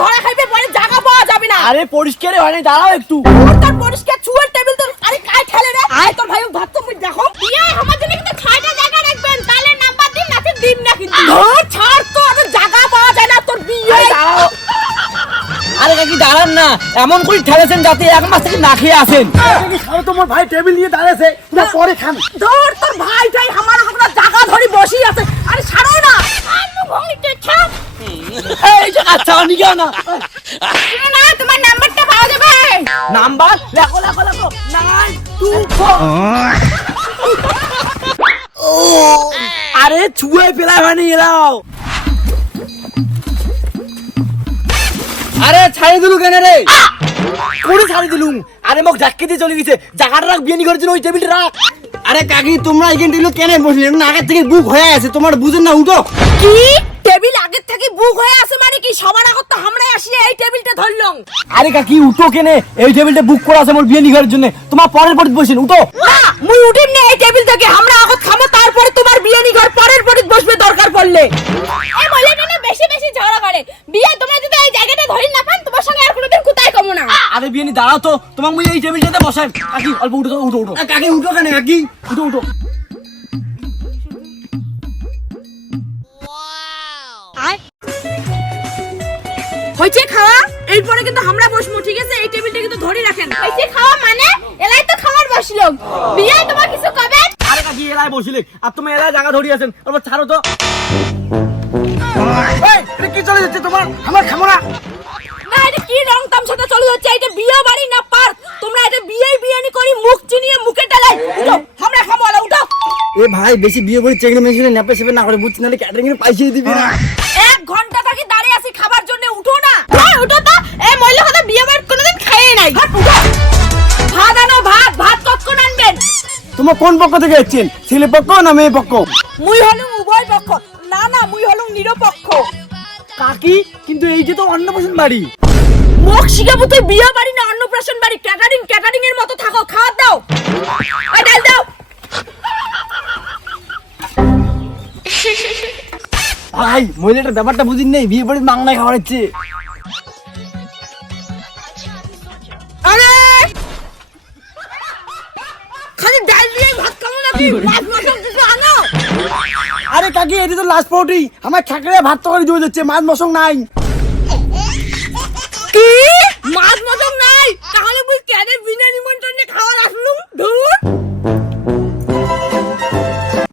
ধরা খাইবে পরে জায়গা পাওয়া যাবে না। আরে পরিষ্কার হয় না দাঁড়াও একটু। তোর পরিষ্কার চুয়ের টেবিল তোর আরে কাই ঠেলে রে। আয়। তোর ভাই ধর তো দেখো। ইয়ে আমার জন্য কিন্তু ছয়টা জায়গা রাখবেন তাহলে নাম্বার দিন না দিন না কিন্তু। ধর। ছাড় তো আর জায়গা পাওয়া যায় না তোর বিয়ে। দাঁড়াও। আরে কাকি দাঁড়ান না। এমন করে ঠেলেছেন যাতে এক মাস থেকে না খেয়ে আসেন। খাও তোমার ভাই টেবিল নিয়ে দাঁড়াছে না পরে খান ধর তোর ভাই ভাই আমার আমরা জায়গা ধরি বসি আছে আরে ছাড়ো না আলু ভঙ্গিতে ছাপ এই আচ্ছা নিকে না না তোমার নাম্বারটা পাওয়া যাবে। নাম্বার? লেখো লেখো লেখো। নাইন টু আরে ছুঁয়ে ফেলাই হয়নি এলাও। আরে ছাড়ি দিলু কেন রে? কোনে ছাড়ি দিলুম? আরে মোক ধাক্কে দিয়ে চলে গেছে। জায়গাটা রাখ বিয়ে করার জন্য ওই টেবিলটা রাখ। আরে কাকি তোমরা এখান থেকে কেন বসলে? না আগে থেকে বুক হয়ে আছে তোমার বুঝেন না উঠো। কি? আগের বুক হয়ে আছে মানে কি? সবার আগত তো আমরাই আসি এই টেবিলটা ধরলং আরে কাকি উঠো কেনে। এই টেবিলটা বুক করা আছে আমার বিয়ে করার জন্য। তোমার পরের পরে বসেন উঠো। না মুই উঠিম না এই টেবিল থেকে। আমরা আগত খামো তারপরে তোমার বিয়ে নি ঘর পরের পরিত বসবে দরকার পড়লে। এ বলে কেন বেশি বেশি ঝগড়া করে? বিয়ে তোমরা যদি এই জায়গাটা ধরি না পান তোমার সঙ্গে আর কোনোদিন কোথায় কমো না। আরে বিয়ে নি দাঁড়াও তো। তোমার মুই এই টেবিলটাতে বসাই। কাকি অল্প উঠো উঠো উঠো। কাকি উঠো কেন কাকি। উঠো উঠো। হইছে খাওয়া? এরপরে কিন্তু আমরা বসবো ঠিক আছে? এই টেবিলটা কিন্তু ধরে রাখেন। হইছে খাওয়া মানে? এলাই তো খাবার বসল বিয়ে তোমার কিছু কবে? আরে কাকি এলায় বসিলে আর তুমি এলায় জায়গা ধরি আছেন। অল্প ছাড়ো তো। এই, কি চলে যাচ্ছে তোমার? আমার খামো না। না এটা কি রং তামসাটা চলে যাচ্ছে? এটা বিয়ে বাড়ি না পার্ক? তোমরা এটা বিয়ে বিয়ানি করি মুখ চিনিয়ে মুখে ডালাই উঠো আমরা খামো আলা উঠো। এ ভাই বেশি বিয়ে করে চেকলে মেশিনে নেপে সেপে না করে বুঝছি নাহলে ক্যাটারিং এর পয়সা দিবি না এক ঘণ্টা থাকি দাঁড়িয়ে আছি খাবার জন্য উঠো না হ্যাঁ উঠো তো এই মহিলা কথা বিয়ে বাড়ি কোনোদিন খাইয়ে নাই ভাত আনো ভাত ভাত কখন আনবেন? তোমার কোন পক্ষ থেকে এসছেন? ছেলে পক্ষ না মেয়ে পক্ষ? মুই হলুম উভয় পক্ষ। না না মুই হলুম নিরপেক্ষ। কাকি কিন্তু এই যে তো অন্নপ্রাশন বাড়ি। মুখ শিখাবো তুই বিয়ে বাড়ি না অন্নপ্রাশন বাড়ি? ক্যাটারিং ক্যাটারিং এর মতো থাকো খাওয়া দাও। ওই ডাল দাও। ভাই মহিলাটার ব্যাপারটা বুঝিন নেই বিয়ে বাড়ির বাংলায় খাবার হচ্ছে আরে কাকি এটি তো লাস্ট পাউটি আমার ঠাকরে ভাত করে দিয়ে যাচ্ছে মাছ মশং নাই। কি? মাছ